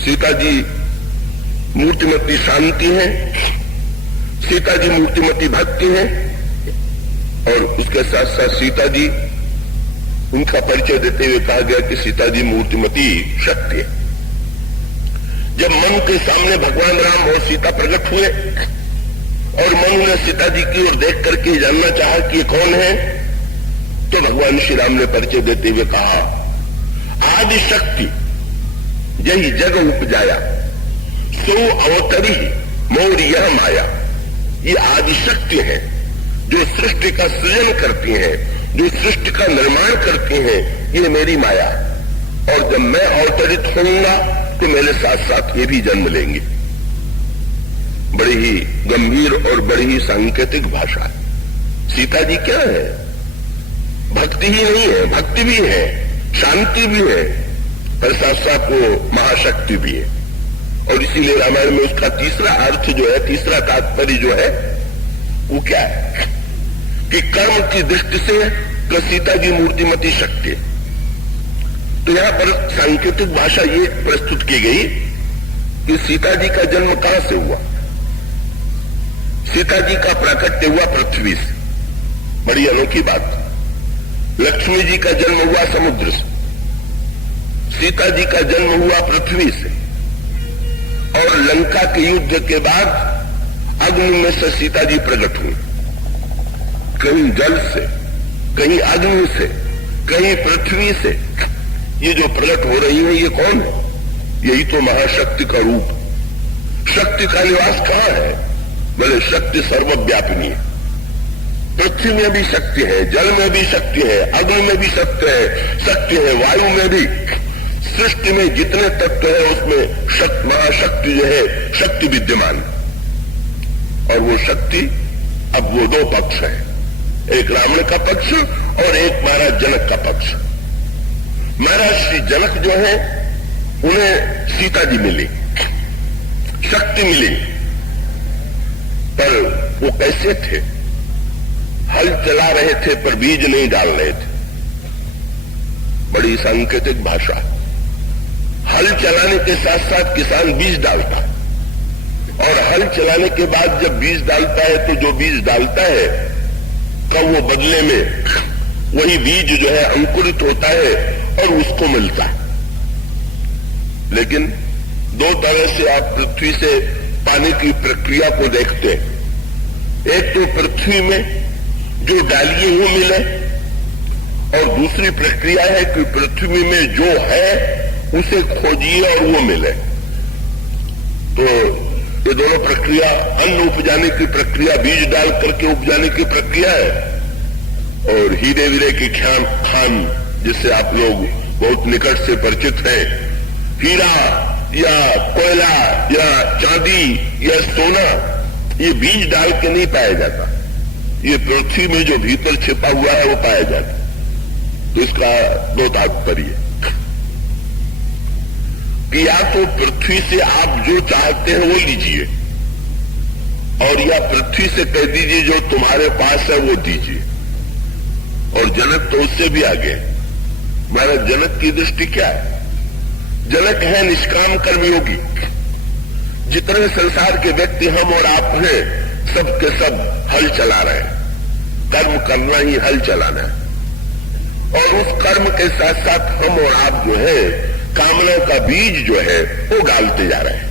सीता जी मूर्तिमती शांति है, सीता जी मूर्तिमती भक्ति है, और उसके साथ साथ सीता जी, उनका परिचय देते हुए कहा गया कि सीता जी मूर्तिमती शक्ति है। जब मन के सामने भगवान राम और सीता प्रकट हुए और मनु ने सीता जी की ओर देख करके जानना चाहा कि ये कौन है, तो भगवान श्री राम ने परिचय देते हुए कहा, आदि शक्ति यही जग उपजाया, सो अवतरी मोर यह माया। ये आदि शक्ति है जो सृष्टि का सृजन करती है, जो सृष्टि का निर्माण करती है, ये मेरी माया। और जब मैं अवतरित होऊंगा तो मेरे साथ साथ ये भी जन्म लेंगे। बड़ी ही गंभीर और बड़ी ही सांकेतिक भाषा है। सीता जी क्या है? भक्ति ही नहीं है, भक्ति भी है, शांति भी है, और साथ साथ वो महाशक्ति भी है। और इसीलिए रामायण में उसका तीसरा अर्थ जो है, तीसरा तात्पर्य जो है, वो क्या है कि कर्म की दृष्टि से सीता जी मूर्तिमती शक्ति है। तो यहां पर सांकेतिक भाषा ये प्रस्तुत की गई कि सीता जी का जन्म कहां से हुआ। सीता जी का प्राकट्य हुआ पृथ्वी से, बड़ी अनोखी बात। लक्ष्मी जी का जन्म हुआ समुद्र से, सीता जी का जन्म हुआ पृथ्वी से, और लंका के युद्ध के बाद अग्नि में से सीता जी प्रकट हुई। कहीं जल से, कहीं अग्नि से, कहीं पृथ्वी से ये जो प्रकट हो रही है, ये कौन है? यही तो महाशक्ति का रूप। शक्ति का निवास कहां है? बोले शक्ति सर्वव्यापिनी है। पृथ्वी में भी शक्ति है, जल में भी शक्ति है, अग्नि में भी शक्ति है, वायु में भी। सृष्टि में जितने तत्व है उसमें महाशक्ति जो है, शक्ति विद्यमान। और वो शक्ति, अब वो दो पक्ष है, एक रावण का पक्ष और एक महाराज जनक का पक्ष। महाराज श्री जनक जो है, उन्हें सीता जी मिली, शक्ति मिली, पर वो कैसे थे? हल चला रहे थे पर बीज नहीं डाल रहे थे। बड़ी सांकेतिक भाषा। हल चलाने के साथ साथ किसान बीज डालता, और हल चलाने के बाद जब बीज डालता है तो जो बीज डालता है, कब वो बदले में वही बीज जो है अंकुरित होता है और उसको मिलता है। लेकिन दो तरह से आप पृथ्वी से पाने की प्रक्रिया को देखते हैं। एक तो पृथ्वी में जो डालिए वो मिले, और दूसरी प्रक्रिया है कि पृथ्वी में जो है उसे खोजिए और वो मिले। तो ये दोनों प्रक्रिया, अन्न उपजाने की प्रक्रिया, बीज डाल करके उपजाने की प्रक्रिया है, और हीरे वीरे की खान जिससे आप लोग बहुत निकट से परिचित हैं, हीरा या कोयला या चांदी या सोना, ये बीज डाल के नहीं पाया जाता, ये पृथ्वी में जो भीतर छिपा हुआ है वो पाया जाता। तो इसका दो तात्पर्य कि या तो पृथ्वी से आप जो चाहते हैं वो लीजिए, और या पृथ्वी से कह दीजिए जो तुम्हारे पास है वो दीजिए। और जनक तो उससे भी आगे। महाराज जनक की दृष्टि क्या है? जनक है निष्काम कर्मयोगी। जितने संसार के व्यक्ति हम और आप हैं, सब के सब हल चला रहे हैं। कर्म करना ही हल चलाना है, और उस कर्म के साथ साथ हम और आप जो है कामना का बीज जो है वो डालते जा रहे हैं।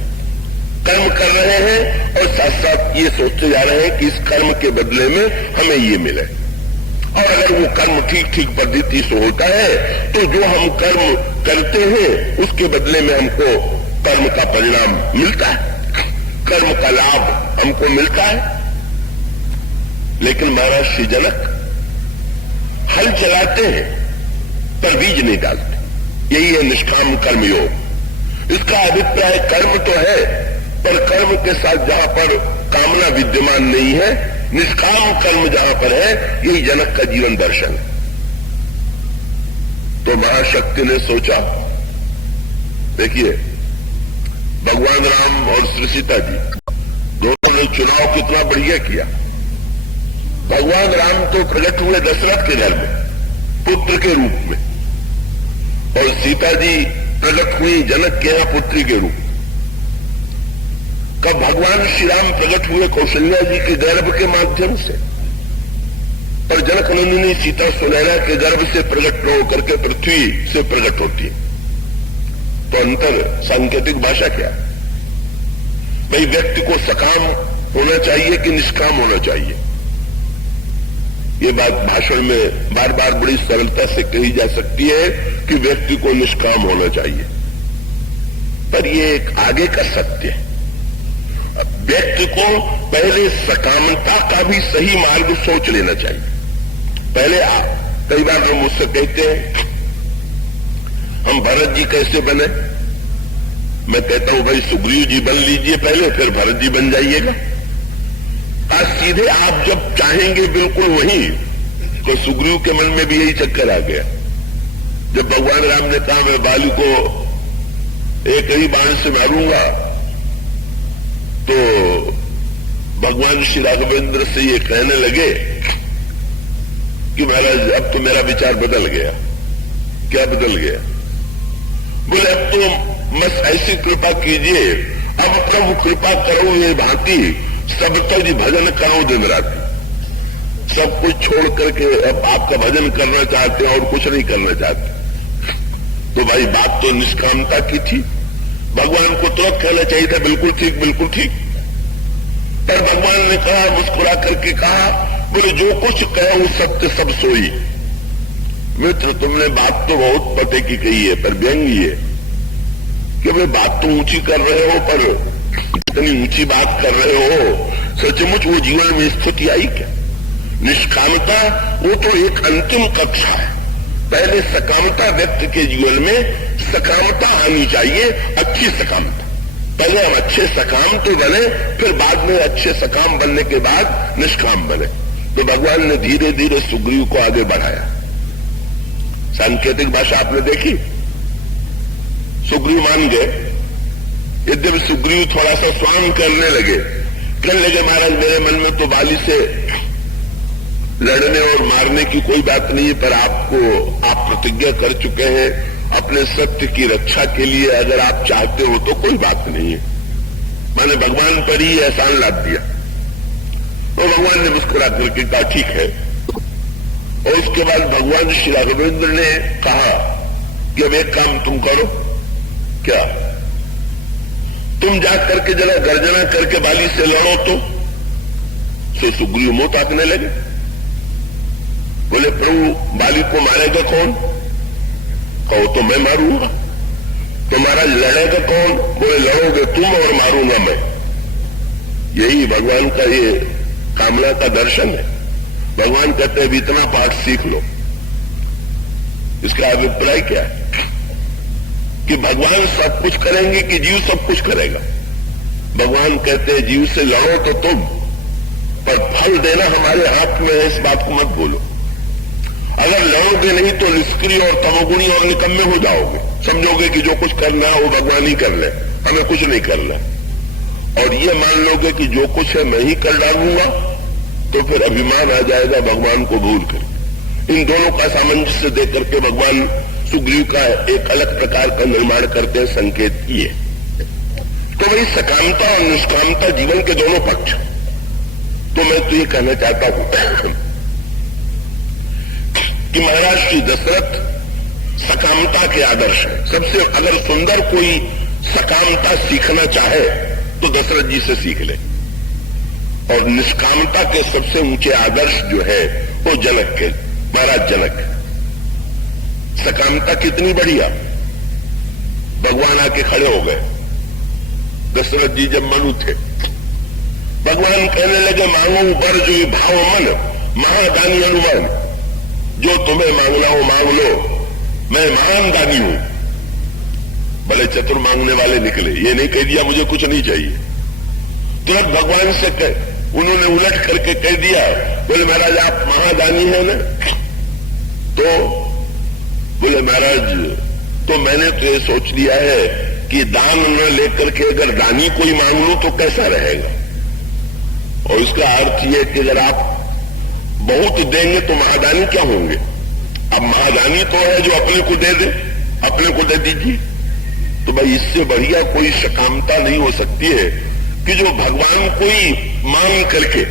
कर्म कर रहे हैं और साथ साथ ये सोचते जा रहे हैं कि इस कर्म के बदले में हमें ये मिले। और अगर वो कर्म ठीक ठीक पद्धति से होता है तो जो हम कर्म करते हैं उसके बदले में हमको कर्म का परिणाम मिलता है, कर्म का लाभ हमको मिलता है। लेकिन महाराज श्री जनक हल चलाते हैं पर बीज नहीं डालते। यही है निष्काम कर्मयोग। इसका अभिप्राय कर्म तो है, पर कर्म के साथ जहां पर कामना विद्यमान नहीं है, निष्काम कर्म जहां पर है, यही जनक का जीवन दर्शन है। तो महाशक्ति ने सोचा, देखिए भगवान राम और श्री सीता जी दोनों ने चुनाव कितना बढ़िया किया। भगवान राम तो प्रकट हुए दशरथ के घर में पुत्र के रूप में, और सीता जी प्रकट हुई जनक के यहां पुत्री के रूप। कब भगवान श्री राम प्रकट हुए कौशल्या जी के गर्भ के माध्यम से, और जनक नंदिनी सीता सुनैना के गर्भ से प्रकट न होकर के पृथ्वी से प्रकट होती है। तो अंतर सांकेतिक भाषा क्या है? भाई व्यक्ति को सकाम होना चाहिए कि निष्काम होना चाहिए? ये बात भाषण में बार बार बड़ी सरलता से कही जा सकती है कि व्यक्ति को निष्काम होना चाहिए, पर ये एक आगे का सत्य है। व्यक्ति को पहले सकामता का भी सही मार्ग सोच लेना चाहिए। पहले कई बार लोग मुझसे कहते हैं हम भरत जी कैसे बने? मैं कहता हूं भाई सुग्रीव जी बन लीजिए पहले, फिर भरत जी बन जाइएगा। आज सीधे आप जब चाहेंगे बिल्कुल वही, तो सुग्रीव के मन में भी यही चक्कर आ गया। जब भगवान राम ने कहा मैं बाली को एक ही बाण से मारूंगा, तो भगवान श्री राघवेंद्र से ये कहने लगे कि महाराज अब तो मेरा विचार बदल गया। क्या बदल गया? बोले अब तो बस ऐसी कृपा कीजिए, अब प्रभु कृपा करो ये भांति सब तो जी भजन करो दिन रात, सब कुछ छोड़ करके अब आपका भजन करना चाहते हैं और कुछ नहीं करना चाहते। तो भाई बात तो निष्कामता की थी, भगवान को तुरंत कहना चाहिए था बिल्कुल ठीक बिल्कुल ठीक। पर भगवान ने कहा, मुस्कुरा करके कहा, बोले जो कुछ कहो सत्य सब सोई। मित्र तुमने बात तो बहुत पते की कही है, पर व्यंग है कि भाई बात तो ऊंची कर रहे हो, पर इतनी ऊंची बात कर रहे हो, सचमुच वो जीवन में स्थिति आई क्या? निष्कामता वो तो एक अंतिम कक्षा है। पहले सकामता व्यक्ति के जीवन में सकामता आनी चाहिए, अच्छी सकामता। पहले हम अच्छे सकाम तो बने, फिर बाद में अच्छे सकाम बनने के बाद निष्काम बने। तो भगवान ने धीरे धीरे सुग्रीव को आगे बढ़ाया। सांकेतिक भाषा आपने देखी, सुग्रीव मान गए। यद्यपि सुग्रीव थोड़ा सा स्वांग करने लगे, कहने लगे महाराज मेरे मन में तो बाली से लड़ने और मारने की कोई बात नहीं है, पर आप प्रतिज्ञा कर चुके हैं अपने सत्य की रक्षा के लिए, अगर आप चाहते हो तो कोई बात नहीं है। मैंने भगवान पर ही एहसान लाद दिया। तो भगवान ने मुस्कुरा करके कहा ठीक है। और उसके बाद भगवान श्री राघवेंद्र ने कहा कि अब एक काम तुम करो। क्या? तुम जा करके जरा गर्जना करके बाली से लड़ो। तो सुग्रीव मुंह ताकने लगे, बोले प्रभु बाली को मारेगा कौन? कहो तो मैं मारूंगा। तो महाराज लड़ेगा कौन? बोले लड़ोगे तुम और मारूंगा मैं। यही भगवान का ये कामना का दर्शन है। भगवान कहते हैं इतना पाठ सीख लो। इसका अभिप्राय क्या है कि भगवान सब कुछ करेंगे कि जीव सब कुछ करेगा? भगवान कहते हैं जीव से लड़ो तो तुम, पर फल देना हमारे हाथ में है, इस बात को मत भूलो। अगर लड़ोगे नहीं तो निष्क्रिय और तमोगुणी और निकम्मे हो जाओगे। समझोगे कि जो कुछ करना है वो भगवान ही कर ले, हमें कुछ नहीं करना। और ये मान लोगे कि जो कुछ है मैं ही कर डालूंगा, तो फिर अभिमान आ जाएगा भगवान को भूल कर। इन दोनों का सामंजस्य देख करके भगवान सुग्रीव का एक अलग प्रकार का निर्माण करते हैं, संकेत किए। तो वही सकामता और निष्कामता जीवन के दोनों पक्ष। तो मैं तो ये कहना चाहता हूं कि महाराज श्री दशरथ सकामता के आदर्श है। सबसे अगर सुंदर कोई सकामता सीखना चाहे तो दशरथ जी से सीख ले। और निष्कामता के सबसे ऊंचे आदर्श जो है वो जनक के, महाराज जनक। सकामता कितनी बढ़िया। भगवान आके खड़े हो गए। दशरथ जी जब मनु थे, भगवान कहने लगे मांगो वर जो भाव मन महादानी अनुमान, जो तुम्हें मांगना हो मांग लो, मैं महान दानी हूं। बड़े चतुर मांगने वाले निकले। ये नहीं कह दिया मुझे कुछ नहीं चाहिए, तुरंत भगवान से उन्होंने उलट करके कह दिया, बोले महाराज आप महादानी हैं ना? तो बोले महाराज तो मैंने तो ये सोच लिया है कि दान न लेकर के अगर दानी कोई मांग लूं तो कैसा रहेगा। और इसका अर्थ यह कि अगर आप बहुत देंगे तो महादानी क्या होंगे? अब महादानी तो है जो अपने को दे दे, अपने को दे दीजिए। तो भाई इससे बढ़िया कोई सकामता नहीं हो सकती है कि जो भगवान को ही मांग करके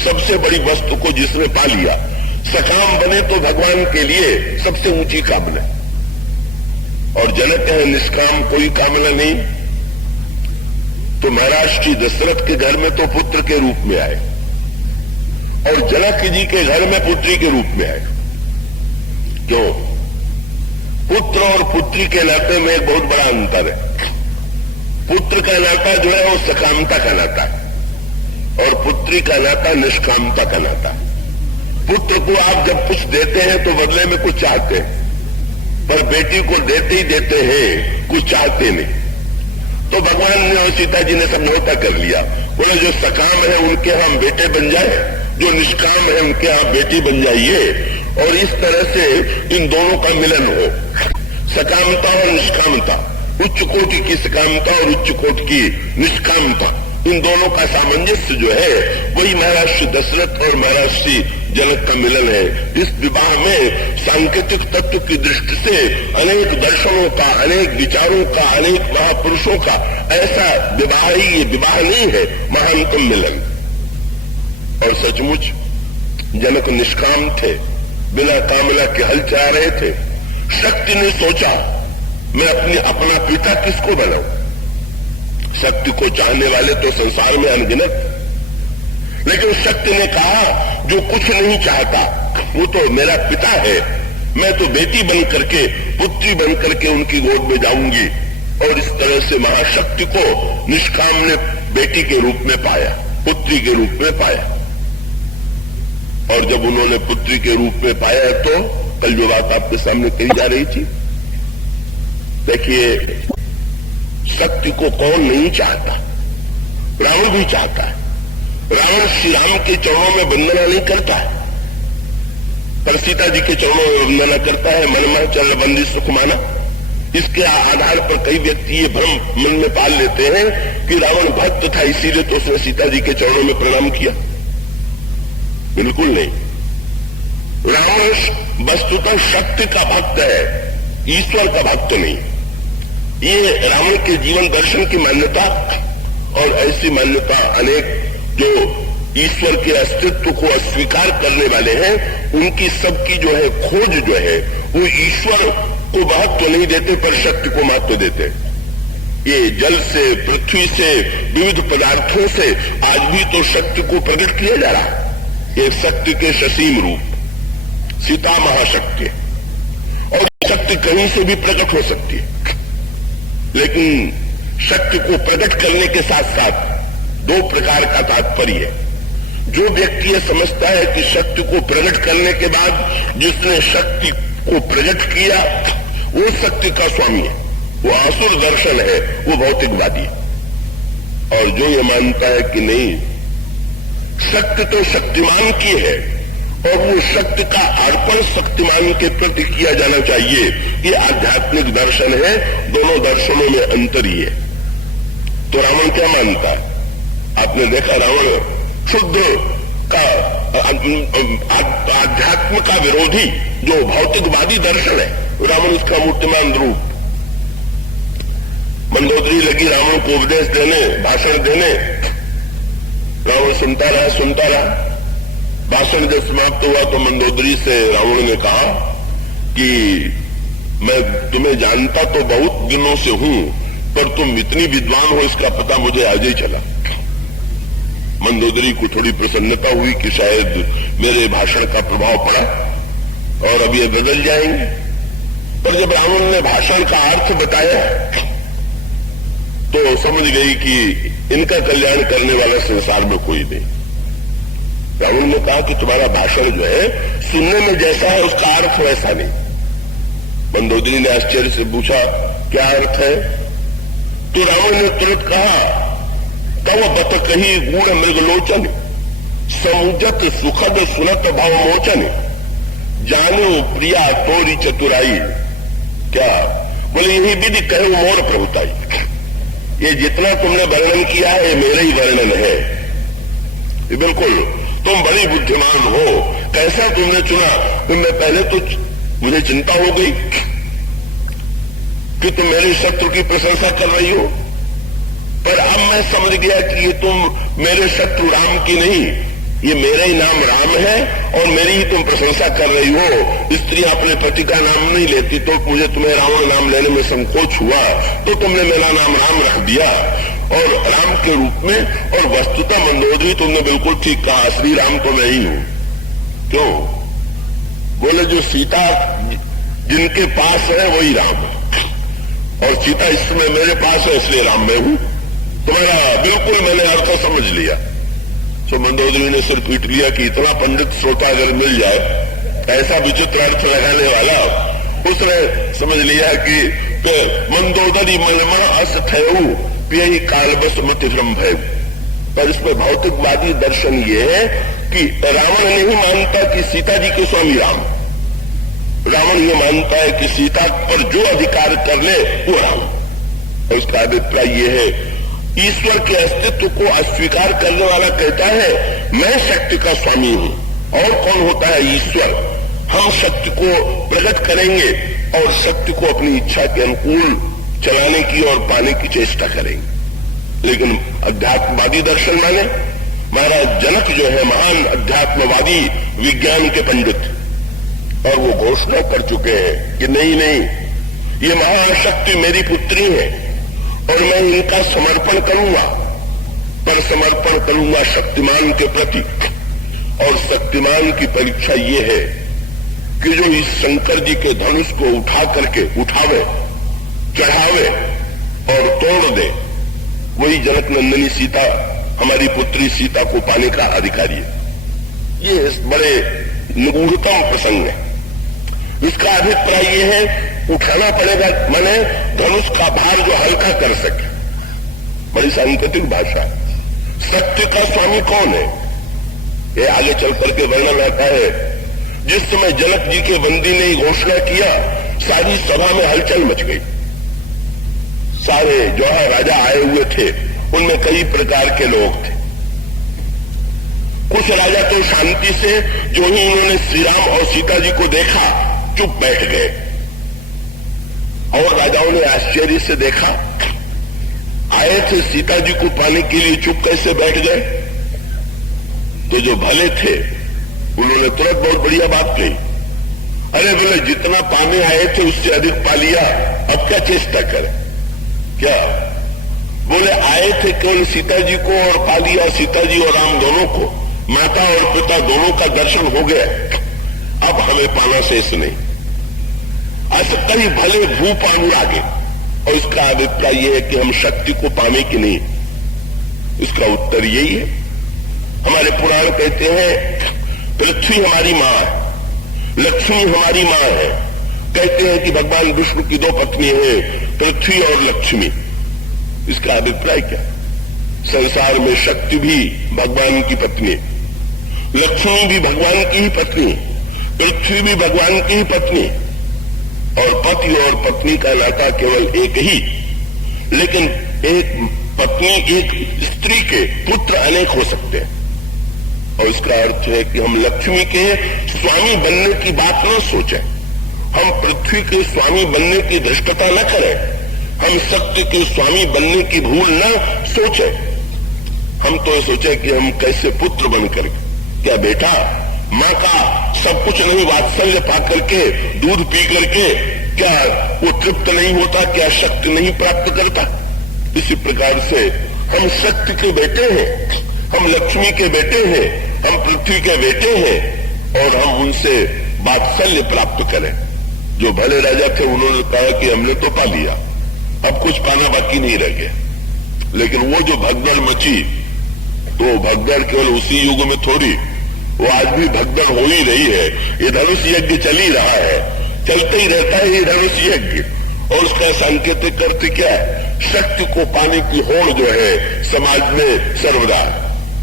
सबसे बड़ी वस्तु को जिसने पा लिया, सकाम बने तो भगवान के लिए सबसे ऊंची कामना। और जनक है निष्काम कोई कामना नहीं, तो महाराज श्री दशरथ के घर में तो पुत्र के रूप में आए और जनक जी के घर में पुत्री के रूप में आए। क्यों? पुत्र और पुत्री के नाते में एक बहुत बड़ा अंतर है। पुत्र का नाता जो है वो सकामता का नाता है और पुत्री का नाता निष्कामता का नाता है। पुत्र को आप जब कुछ देते हैं तो बदले में कुछ चाहते हैं, पर बेटी को देते ही देते हैं, कुछ चाहते नहीं। तो भगवान ने और सीता जी ने समझौता कर लिया, बोले जो सकाम है उनके हम बेटे बन जाए, जो निष्काम है उनके यहाँ बेटी बन जाइए, और इस तरह से इन दोनों का मिलन हो। सकामता और निष्कामता, उच्च कोटि की सकामता और उच्च कोटि की निष्कामता, इन दोनों का सामंजस्य जो है वही महाराज श्री दशरथ और महाराज श्री जनक का मिलन है। इस विवाह में सांकेतिक तत्व की दृष्टि से अनेक दर्शनों का, अनेक विचारों का, अनेक महापुरुषों का ऐसा विवाह ही ये विवाह नहीं है, महानतम मिलन। और सचमुच जनक निष्काम थे, बिना कामना के हल चला रहे थे। शक्ति ने सोचा मैं अपना पिता किसको बनाऊं? शक्ति को चाहने वाले तो संसार में अनगिनत, लेकिन शक्ति ने कहा जो कुछ नहीं चाहता वो तो मेरा पिता है, मैं तो बेटी बन करके, पुत्री बन करके उनकी गोद में जाऊंगी। और इस तरह से महाशक्ति को निष्काम ने बेटी के रूप में पाया, पुत्री के रूप में पाया। और जब उन्होंने पुत्री के रूप में पाया तो कल जो बात आपके सामने कही जा रही थी, देखिए शक्ति को कौन नहीं चाहता? रावण भी चाहता है। रावण श्री राम के चरणों में वंदना नहीं करता है, पर सीता जी के चरणों में वंदना करता है। मन चरण बंदी सुख माना। इसके आधार पर कई व्यक्ति ये भ्रम मन में पाल लेते हैं कि रावण भक्त था इसीलिए तो उसने सीता जी के चरणों में प्रणाम किया। बिल्कुल नहीं। रावण वस्तुतः शक्ति का भक्त है, ईश्वर का भक्त नहीं। ये रावण के जीवन दर्शन की मान्यता, और ऐसी मान्यता अनेक जो ईश्वर के अस्तित्व को अस्वीकार करने वाले हैं उनकी सबकी जो है खोज जो है वो ईश्वर को महत्व नहीं देते पर शक्ति को महत्व देते। ये जल से, पृथ्वी से, विविध पदार्थों से आज भी तो शक्ति को प्रकट किया जा रहा है। ये शक्ति के ससीम रूप सीता महाशक्ति, और शक्ति कहीं से भी प्रकट हो सकती है, लेकिन शक्ति को प्रकट करने के साथ साथ दो प्रकार का तात्पर्य है। जो व्यक्ति ये समझता है कि शक्ति को प्रकट करने के बाद जिसने शक्ति को प्रकट किया वो शक्ति का स्वामी है, वो आसुर दर्शन है, वो भौतिकवादी है। और जो ये मानता है कि नहीं, शक्ति तो शक्तिमान की है और वो शक्ति का अर्पण शक्तिमान के प्रति किया जाना चाहिए, ये आध्यात्मिक दर्शन है। दोनों दर्शनों में अंतर ही है। तो रावण क्या मानता है? आपने देखा रावण शुद्ध का आध्यात्म का विरोधी जो भौतिकवादी दर्शन है, रावण उसका मूर्तिमान रूप। मंदोदरी लगी रावण को उपदेश देने, भाषण देने, रावण सुनता रहा। भाषण जब समाप्त हुआ तो मंदोदरी से रावण ने कहा कि मैं तुम्हें जानता तो बहुत दिनों से हूं, पर तुम इतनी विद्वान हो इसका पता मुझे आज ही चला। मंदोदरी को थोड़ी प्रसन्नता हुई कि शायद मेरे भाषण का प्रभाव पड़ा और अब ये बदल जाएंगे। पर जब रावण ने भाषण का अर्थ बताया तो समझ गई कि इनका कल्याण करने वाला संसार में कोई नहीं। रावण ने कहा कि तुम्हारा भाषण जो है सुनने में जैसा है उसका अर्थ वैसा नहीं। मंदोदरी ने आश्चर्य से पूछा क्या अर्थ है? तो रावण ने तुरंत कहा तव बत कही गूढ़ मृगलोचन समुजत सुखद सुनत भाव मोचन जानो प्रिया तोरी चतुराई। क्या बोले? यही विधि कहे मोर प्रभुताई। ये जितना तुमने वर्णन किया है मेरा ही वर्णन है। बिल्कुल तुम बड़ी बुद्धिमान हो, कैसा तुमने चुना? तुमने पहले तो मुझे चिंता हो गई कि तुम मेरे शत्रु की प्रशंसा कर रही हो, पर अब मैं समझ गया कि ये तुम मेरे शत्रु राम की नहीं, ये मेरा ही नाम राम है और मेरी ही तुम प्रशंसा कर रही हो। स्त्री अपने पति का नाम नहीं लेती तो मुझे तुम्हें रावण नाम लेने में संकोच हुआ, तो तुमने मेरा नाम राम रख दिया और राम के रूप में। और वस्तुतः मंदोदरी तुमने बिल्कुल ठीक कहा, श्री राम तो मैं ही हूं। क्यों? बोले जो सीता जिनके पास है वही राम है, और सीता इस समय मेरे पास है इसलिए राम मैं हूं। तुम्हारा बिल्कुल मैंने अर्थ समझ लिया। तो मंदोदरी ने सिर पीट लिया कि इतना पंडित श्रोता अगर मिल जाए ऐसा विचित्र अर्थ लगाने वाला, उसने समझ लिया कि मंदोदरी मनमा अस थयऊ पियही काल बस मत भ्रम भय। पर इसमें भौतिकवादी दर्शन ये है कि रावण नहीं मानता कि सीता जी के स्वामी राम, रावण ये मानता है कि सीता पर जो अधिकार कर ले वो राम। और उसका अभिप्राय ये है, ईश्वर के अस्तित्व को अस्वीकार करने वाला कहता है मैं शक्ति का स्वामी हूं, और कौन होता है? ईश्वर। हम शक्ति को प्रकट करेंगे और शक्ति को अपनी इच्छा के अनुकूल चलाने की और पाने की चेष्टा करेंगे। लेकिन अध्यात्मवादी दर्शन माने महाराज जनक जो है महान अध्यात्मवादी विज्ञान के पंडित, और वो घोषणा कर चुके हैं कि नहीं नहीं, ये महाशक्ति मेरी पुत्री है और मैं इनका समर्पण करूंगा, पर समर्पण करूंगा शक्तिमान के प्रति। और शक्तिमान की परीक्षा ये है कि जो इस शंकर जी के धनुष को उठा करके उठावे, चढ़ावे और तोड़ दे, वही जनक नंदिनी सीता, हमारी पुत्री सीता को पाने का अधिकारी है। ये बड़े निगूढ़तम प्रसंग है। इसका अभिप्राय ये है उठाना पड़ेगा, माने धनुष का भार जो हल्का कर सके। बड़ी सांकेतिक भाषा। सत्य का स्वामी कौन है? ये आगे चल करके वर्णन आता है। जिस समय जनक जी के बंदी ने घोषणा किया, सारी सभा में हलचल मच गई। सारे जो है राजा आए हुए थे, उनमें कई प्रकार के लोग थे। कुछ राजा तो शांति से जो ही उन्होंने श्री राम और सीता जी को देखा चुप बैठ गए, और राजाओं ने आश्चर्य से देखा, आए थे सीता जी को पाने के लिए, चुप कैसे बैठ गए? तो जो भले थे उन्होंने तुरंत बहुत बढ़िया बात कही, अरे बोले जितना पाने आए थे उससे अधिक पा लिया, अब क्या चेष्टा करें? क्या बोले आए थे केवल सीता जी को और पा लिया, सीता जी और राम दोनों को, माता और पिता दोनों का दर्शन हो गया, अब हमें पाना शेष नहीं। असकई भले भूप अनुरागे। और इसका अभिप्राय यह है कि हम शक्ति को पाने की नहीं। इसका उत्तर यही है, हमारे पुराण कहते हैं पृथ्वी हमारी मां है, लक्ष्मी हमारी मां है। कहते हैं कि भगवान विष्णु की दो पत्नी है, पृथ्वी और लक्ष्मी। इसका अभिप्राय क्या? संसार में शक्ति भी भगवान की पत्नी, लक्ष्मी भी भगवान की ही पत्नी, पृथ्वी भी भगवान की ही पत्नी, और पति और पत्नी का नाता केवल एक ही। लेकिन एक पत्नी, एक स्त्री के पुत्र अनेक हो सकते हैं। और इसका अर्थ है कि हम लक्ष्मी के स्वामी बनने की बात न सोचें, हम पृथ्वी के स्वामी बनने की धृष्टता न करें, हम सत्य के स्वामी बनने की भूल न सोचें। हम तो सोचें कि हम कैसे पुत्र बनकर, क्या बेटा मां का सब कुछ नहीं वात्सल्य पा करके, दूध पी करके क्या वो तृप्त नहीं होता? क्या शक्ति नहीं प्राप्त करता? इसी प्रकार से हम शक्ति के बेटे हैं, हम लक्ष्मी के बेटे हैं, हम पृथ्वी के बेटे हैं, और हम उनसे वात्सल्य प्राप्त करें। जो भले राजा थे उन्होंने कहा कि हमने तो पा लिया, अब कुछ पाना बाकी नहीं रह गया। लेकिन वो जो भगदड़ मची, तो भगदड़ केवल उसी युग में थोड़ी, वो आज भी भगदड़ हो ही रही है। ये धनुष यज्ञ चल ही रहा है, चलते ही रहता है ये धनुष यज्ञ। और उसका सांकेतिक अर्थ क्या है? शक्ति को पाने की होड़ जो है समाज में सर्वदा।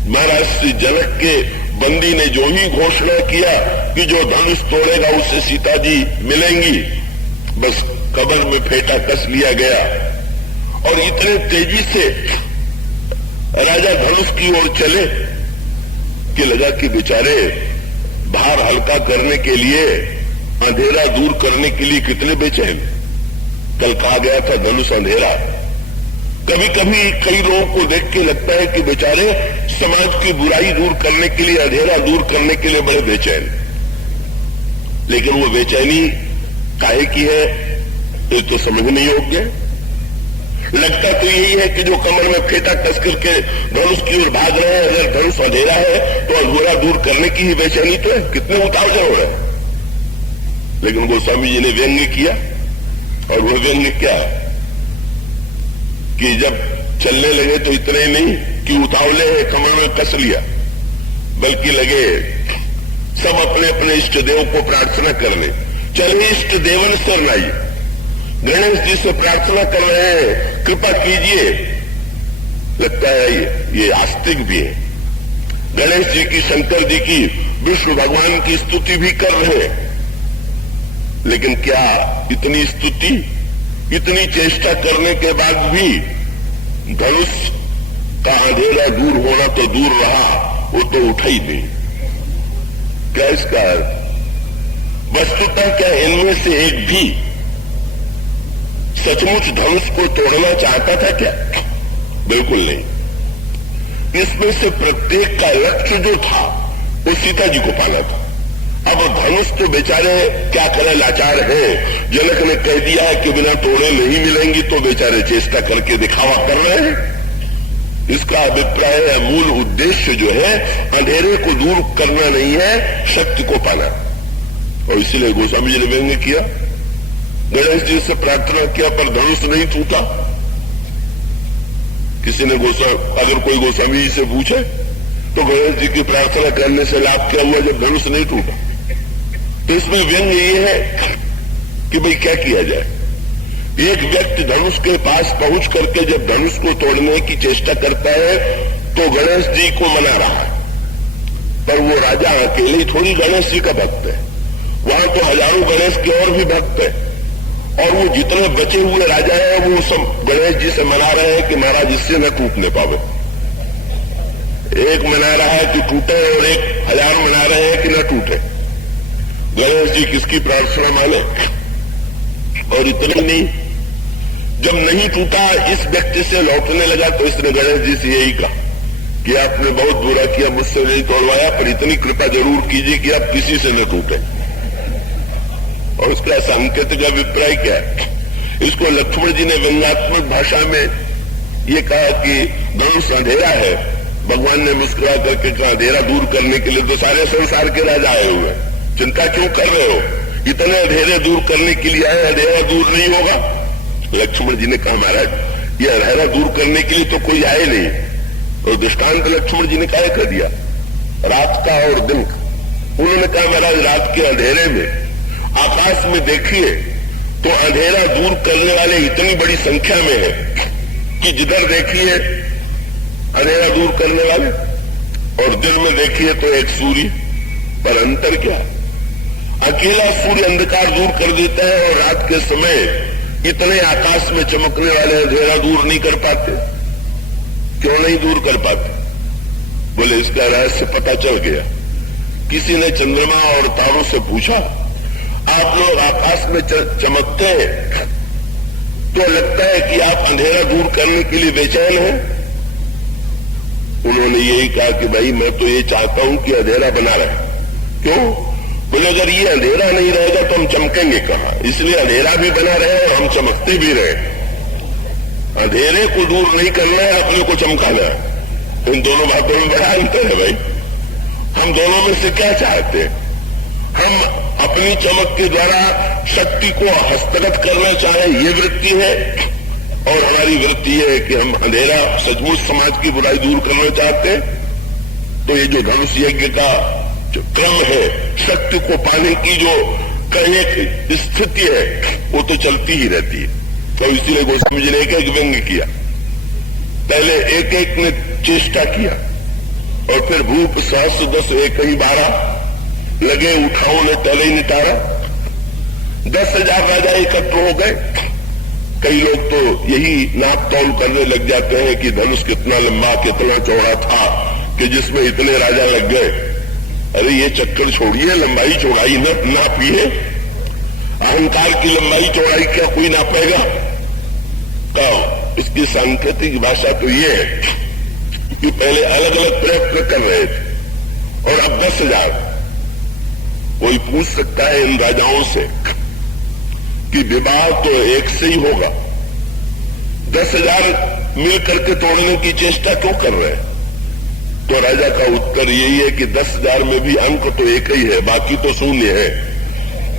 महाराज श्री जनक के बंदी ने जो ही घोषणा किया कि जो धनुष तोड़ेगा उससे सीता जी मिलेंगी, बस कब्र में फेंटा कस लिया गया। और इतने तेजी से राजा धनुष की ओर चले कि लगा कि बेचारे भार हल्का करने के लिए, अंधेरा दूर करने के लिए कितने बेचैन। कल कहा गया था धनुष अंधेरा। कभी कभी कई लोगों को देख के लगता है कि बेचारे समाज की बुराई दूर करने के लिए, अंधेरा दूर करने के लिए बड़े बेचैन, लेकिन वो बेचैनी काहे की है ये तो समझने योग्य है। लगता तो यही है कि जो कमर में फेटा कस करके धनुष की ओर भाग रहे हैं, अगर धनुष अंधेरा है तो अंधेरा दूर करने की ही बेचैनी तो है। कितने उतावले हो रहे हैं। लेकिन गोस्वामी जी ने व्यंग्य किया, और वो व्यंग्य क्या कि जब चलने लगे तो इतने नहीं कि उतावले हैं कमर में कस लिया, बल्कि लगे सब अपने अपने इष्ट देव को प्रार्थना करने। चले इष्ट देवन शरणाई, गणेश जी से प्रार्थना कर रहे हैं, कृपा कीजिए। लगता है ये आस्तिक भी है। गणेश जी की, शंकर जी की, विष्णु भगवान की स्तुति भी कर रहे हैं, लेकिन क्या इतनी स्तुति, इतनी चेष्टा करने के बाद भी धनुष का अंधेरा दूर होना तो दूर रहा, वो तो उठा ही नहीं। क्या इसका वस्तुतः क्या इनमें से एक भी सचमुच धनुष को तोड़ना चाहता था क्या? बिल्कुल नहीं। इसमें से प्रत्येक का लक्ष्य जो था वो सीता जी को पाना था। अब धनुष तो बेचारे क्या करें, लाचार है। जनक ने कह दिया है कि बिना तोड़े नहीं मिलेंगी, तो बेचारे चेष्टा करके दिखावा कर रहे हैं। इसका अभिप्राय है, मूल उद्देश्य जो है अंधेरे को दूर करना नहीं है, शक्ति को पाना। और इसीलिए गोस्वामी जी ने व्यंग्य किया, गणेश जी से प्रार्थना किया पर धनुष नहीं टूटा। किसी ने अगर कोई गोस्वामी जी से पूछे तो गणेश जी की प्रार्थना करने से लाभ क्या हुआ जब धनुष नहीं टूटा? तो इसमें व्यंग्य ये है कि भाई क्या किया जाए। एक व्यक्ति धनुष के पास पहुंच करके जब धनुष को तोड़ने की चेष्टा करता है तो गणेश जी को मना रहा है, पर वो राजा अकेले ही थोड़ी गणेश जी का भक्त है, वहां तो हजारों गणेश के और भी भक्त है, और वो जितने बचे हुए राजा हैं वो सब गणेश जी से मना रहे हैं कि महाराज इससे न टूटने पावे। एक मना रहा है कि टूटे और एक हजार मना रहे हैं कि न टूटे। गणेश जी किसकी प्रार्थना माने? और इतना नहीं, जब नहीं टूटा इस व्यक्ति से लौटने लगा तो इसने गणेश जी से यही कहा कि आपने बहुत बुरा किया, मुझसे नहीं तोड़वाया, पर इतनी कृपा जरूर कीजिए कि आप किसी से न टूटे। और उसका सांकेतिक अभिप्राय क्या है? इसको लक्ष्मण जी ने व्यंग्यात्मक भाषा में ये कहा कि धनुष अंधेरा है। भगवान ने मुस्कुरा करके कहा, अंधेरा दूर करने के लिए तो सारे संसार के राजा आए हुए, चिंता क्यों कर रहे हो? इतने अंधेरे दूर करने के लिए आए, अंधेरा दूर नहीं होगा? लक्ष्मण जी ने कहा, महाराज ये अंधेरा दूर करने के लिए तो कोई आए नहीं। और दृष्टांत लक्ष्मण जी ने क्या कर दिया, रात का और दिन का। उन्होंने कहा, महाराज रात के अंधेरे में आकाश में देखिए तो अंधेरा दूर करने वाले इतनी बड़ी संख्या में है कि जिधर देखिए अंधेरा दूर करने वाले, और दिन में देखिए तो एक सूर्य, पर अंतर क्या? अकेला सूर्य अंधकार दूर कर देता है और रात के समय इतने आकाश में चमकने वाले अंधेरा दूर नहीं कर पाते। क्यों नहीं दूर कर पाते? बोले इसका रहस्य पता चल गया। किसी ने चंद्रमा और तारों से पूछा, आप लोग आकाश में चमकते हैं तो लगता है कि आप अंधेरा दूर करने के लिए बेचैन हैं? उन्होंने यही कहा कि भाई मैं तो ये चाहता हूं कि अंधेरा बना रहे। क्यों? बोले अगर ये अंधेरा नहीं रहेगा तो हम चमकेंगे कहां, इसलिए अंधेरा भी बना रहे और हम चमकते भी रहे। अंधेरे को दूर नहीं करना है, अपने को चमकाना है। इन दोनों बातों में बड़ा अंतर है भाई। हम दोनों में से क्या चाहते हैं? हम अपनी चमक के द्वारा शक्ति को हस्तगत करना चाहे, ये वृत्ति है, और हमारी वृत्ति है कि हम अंधेरा सचमुच समाज की बुराई दूर करना चाहते हैं। तो ये जो धनुष यज्ञ का जो क्रम है, शक्ति को पाने की जो एक स्थिति है, वो तो चलती ही रहती है। तो इसीलिए गोस्वामी जी ने एक एक व्यंग्य किया। पहले एक एक ने चेष्टा किया, और फिर भूप सहस्र 10 एक ही 12 लगे, उठाओ ने टले निटारा। 10,000 राजा एकत्र हो गए। कई लोग तो यही नाप तौल करने लग जाते हैं कि धनुष कितना लंबा कितना चौड़ा था कि जिसमें इतने राजा लग गए। अरे ये चक्कर छोड़िए, लंबाई चौड़ाई नापिए। अहंकार की लंबाई चौड़ाई क्या कोई नापेगा? इसकी सांकेतिक भाषा तो ये है कि पहले अलग अलग प्रयत्न कर रहे थे और अब 10,000। कोई पूछ सकता है इन राजाओं से कि विवाह तो एक से ही होगा, 10,000 मिल करके तोड़ने की चेष्टा क्यों कर रहे हैं? तो राजा का उत्तर यही है कि 10,000 में भी अंक तो एक ही है, बाकी तो शून्य है।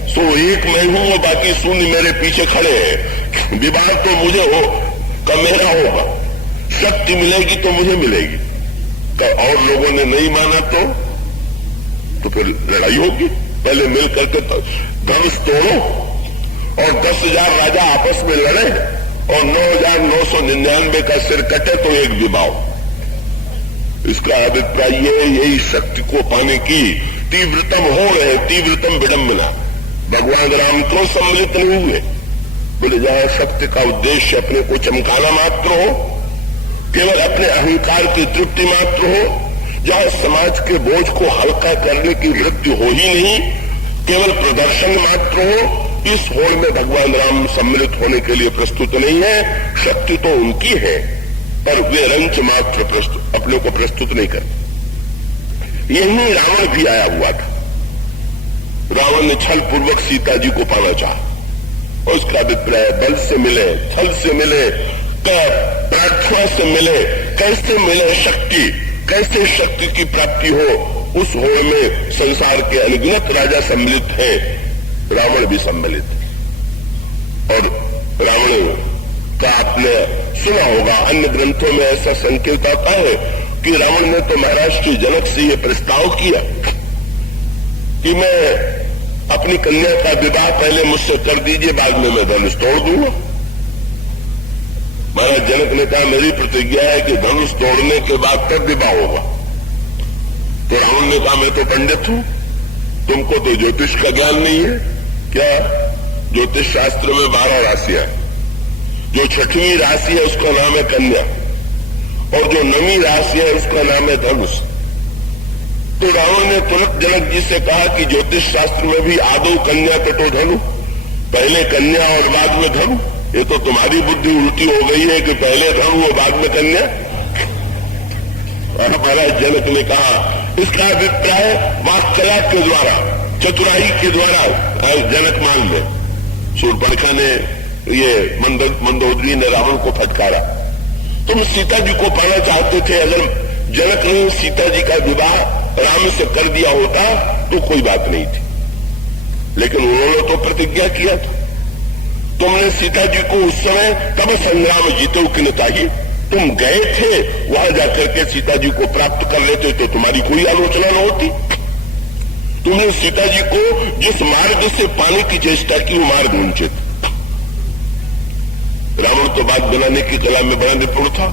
सो एक मैं हूं और बाकी शून्य मेरे पीछे खड़े हैं। विवाह तो मुझे हो का मेरा होगा, शक्ति मिलेगी तो मुझे मिलेगी। तो और लोगों ने नहीं माना तो फिर लड़ाई होगी। पहले मिल करके धनुष तोड़ो और 10,000 राजा आपस में लड़े और 9,999 का सिर कटे तो एक विवाह। इसका अभिप्राय यही शक्ति को पाने की तीव्रतम हो रहे, तीव्रतम विडंबना। भगवान राम क्यों सम्मिलित नहीं हुए? बोले जहां शक्ति का उद्देश्य अपने को चमकाना मात्र हो, केवल अपने अहंकार की तृप्ति मात्र हो, जहां समाज के बोझ को हल्का करने की वृत्ति हो ही नहीं, केवल प्रदर्शन मात्र हो, इस होड़ में भगवान राम सम्मिलित होने के लिए प्रस्तुत नहीं है। शक्ति तो उनकी है पर वे रंच मात्र अपने को प्रस्तुत नहीं करते। यही रावण भी आया हुआ था। रावण ने छल पूर्वक सीता जी को पाना चाहा और उसका अभिप्राय बल से मिले, छल से मिले, प्रार्थना से मिले, कैसे मिले शक्ति, कैसे शक्ति की प्राप्ति हो। उस होड़ में संसार के अनगिनत राजा सम्मिलित हैं, रावण भी सम्मिलित है। और रावण का आपने सुना होगा, अन्य ग्रंथों में ऐसा संकेत आता है कि रावण ने तो महाराष्ट्र जनक से यह प्रस्ताव किया कि मैं अपनी कन्या का विवाह पहले मुझसे कर दीजिए, बाद में मैं धनुष तोड़ दूंगा। महाराज जनक ने कहा मेरी प्रतिज्ञा है कि धनुष तोड़ने के बाद तक विवाह होगा। तो रावण ने कहा मैं तो पंडित हूं, तुमको तो ज्योतिष का ज्ञान नहीं है क्या? ज्योतिष शास्त्र में 12 राशियां हैं। जो 6वीं राशि है उसका नाम है कन्या और जो 9वीं राशि है उसका नाम है धनुष। तो रावण ने तुरंत जनक जी से कहा कि ज्योतिष शास्त्र में भी आदो कन्या तटो धनु, पहले कन्या और बाद में धनु। ये तो तुम्हारी बुद्धि उल्टी हो गई है कि पहले धनु और बाद में कन्या। और हमारा जनक ने कहा इसका अभिप्राय वाक्कला के द्वारा, चतुराई के द्वारा जनक मान ले। शूर्पणखा ने ये मंदोदरी ने रावण को फटकारा, तुम सीता जी को पाना चाहते थे, अगर जनक ने सीता जी का विवाह राम से कर दिया होता तो कोई बात नहीं थी, लेकिन उन्होंने तो प्रतिज्ञा किया था। तुमने सीता जी को उस समय तब संग्राम जीते कि चाहिए, तुम गए थे वहां जाकर के सीता जी को प्राप्त कर लेते तो तुम्हारी कोई आलोचना न होती। तुमने सीता जी को जिस मार्ग से पाने की चेष्टा की वो मार्ग उचित। रावण तो बात बनाने की कला में बड़ा निपुण था,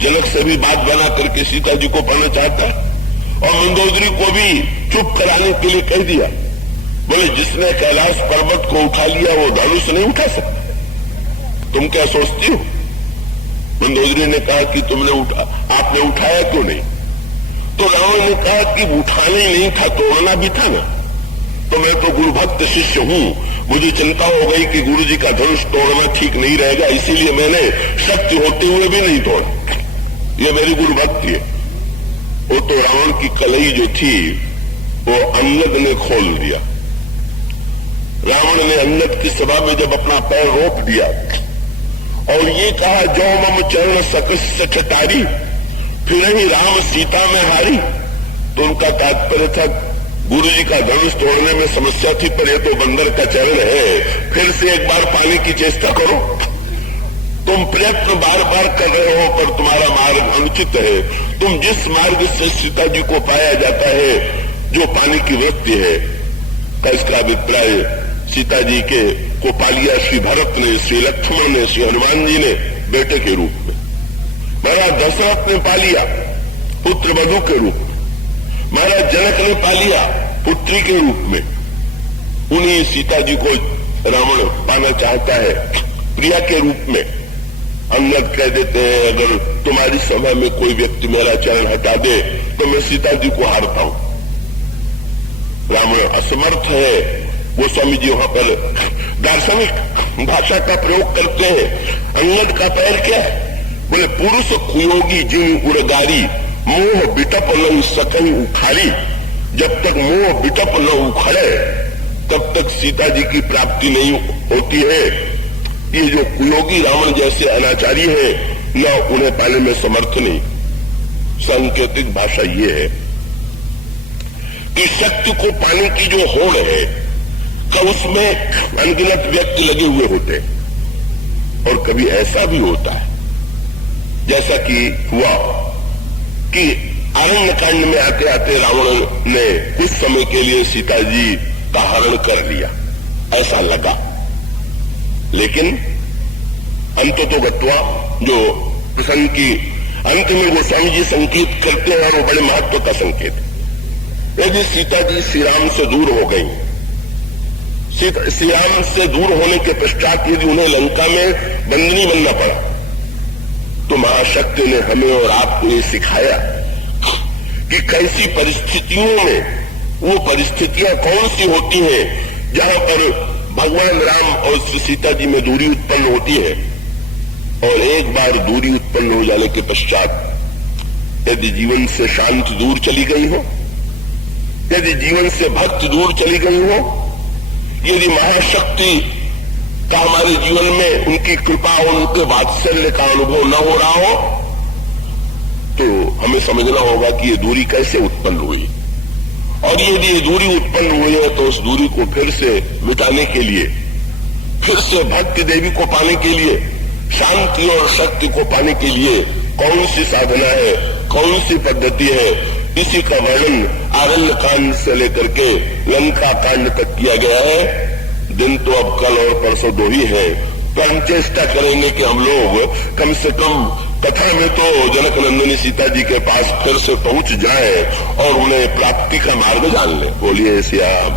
जनक से भी बात बना करके सीता जी को पाना चाहता और मंदोदरी को भी चुप कराने के लिए कह दिया। बोले जिसने कैलाश पर्वत को उठा लिया वो धनुष नहीं उठा सकता, तुम क्या सोचती हो? मंदोदरी ने कहा कि आपने उठाया क्यों नहीं? तो रावण ने कहा कि उठाना ही नहीं था, तोड़ना भी था ना। तो मैं तो गुरु भक्त शिष्य हूं, मुझे चिंता हो गई कि गुरु जी का धनुष तोड़ना ठीक नहीं रहेगा, इसीलिए मैंने शक्ति होते हुए भी नहीं तोड़ा। ये मेरी गुरु भक्ति है। वो तो रावण की कलई जो थी वो अंगद ने खोल दिया। रावण ने अंगद की सभा में जब अपना पैर रोक दिया और ये कहा जो मम चरण सकस छटारी, फिर ही राम सीता में हारी, तो उनका तात्पर्य था गुरु जी का धनुष तोड़ने में समस्या थी, पर ये तो बंदर का चरण है, फिर से एक बार पाने की चेष्टा करो। तुम प्रयत्न बार बार कर रहे हो पर तुम्हारा मार्ग अनुचित है। तुम जिस मार्ग से सीता जी को पाया जाता है, जो पाने की वृत्ति है, का इसका अभिप्राय सीता जी को पा लिया श्री भरत ने, श्री लक्ष्मण ने, श्री हनुमान जी ने बेटे के रूप में, महाराज दशरथ ने पा लिया पुत्र वधु के रूप में, महाराज जनक ने पा लिया पुत्री के रूप में। उन्हीं सीता जी को रावण पाना चाहता है प्रिया के रूप में। अंगद कह देते हैं अगर तुम्हारी सभा में कोई व्यक्ति मेरा चरण हटा दे तो मैं सीता जी को हारता हूं। रावण असमर्थ है, वो स्वामी जी वहां पर दार्शनिक भाषा का प्रयोग करते हैं। अंगद का पैर क्या है? बोले पुरुष कुयोगी जिन उड़गारी, मोह बिटप न सकई उखाड़ी। जब तक मोह बिटप न उखड़े तब तक सीता जी की प्राप्ति नहीं होती है। ये जो कुयोगी रावण जैसे अनाचारी है न उन्हें पाने में समर्थ नहीं। सांकेतिक भाषा ये है कि शक्ति को पाने की जो होड़ है का उसमें अनगिनत व्यक्ति लगे हुए होते हैं। और कभी ऐसा भी होता है जैसा कि हुआ कि अरण्य कांड में आते आते रावण ने कुछ समय के लिए सीता जी का हरण कर लिया, ऐसा लगा। लेकिन अंततो गत्वा जो प्रसंग की अंत में वो स्वामी जी संकेत करते हैं वो बड़े महत्व का संकेत है। यदि सीता जी श्री राम से दूर हो गई, श्री राम से दूर होने के पश्चात यदि उन्हें लंका में बंदनी बनना पड़ा तो महाशक्ति ने हमें और आपको ये सिखाया कि कैसी परिस्थितियों में वो परिस्थितियां कौन सी होती हैं जहां पर भगवान राम और श्री सीता जी में दूरी उत्पन्न होती है। और एक बार दूरी उत्पन्न हो जाने के पश्चात यदि जीवन से शांति दूर चली गई हो, यदि जीवन से भक्ति दूर चली गई हो, यदि महाशक्ति का हमारे जीवन में उनकी कृपा और उनके वात्सल्य का अनुभव न हो रहा हो तो हमें समझना होगा कि ये दूरी कैसे उत्पन्न हुई। और यदि ये दूरी उत्पन्न हुई है तो उस दूरी को फिर से मिटाने के लिए, फिर से भक्ति देवी को पाने के लिए, शांति और शक्ति को पाने के लिए कौन सी साधना है, कौन सी पद्धति है, इसी का वर्णन आरण्य कांड से लेकर के लंका कांड तक किया गया है। दिन तो अब कल और परसों दो ही है, तो हम चेष्टा करेंगे कि हम लोग कम से कम कथा में तो जनक नंदिनी सीता जी के पास फिर से पहुंच जाएं और उन्हें प्राप्ति का मार्ग जान लें। बोलिए श्याम।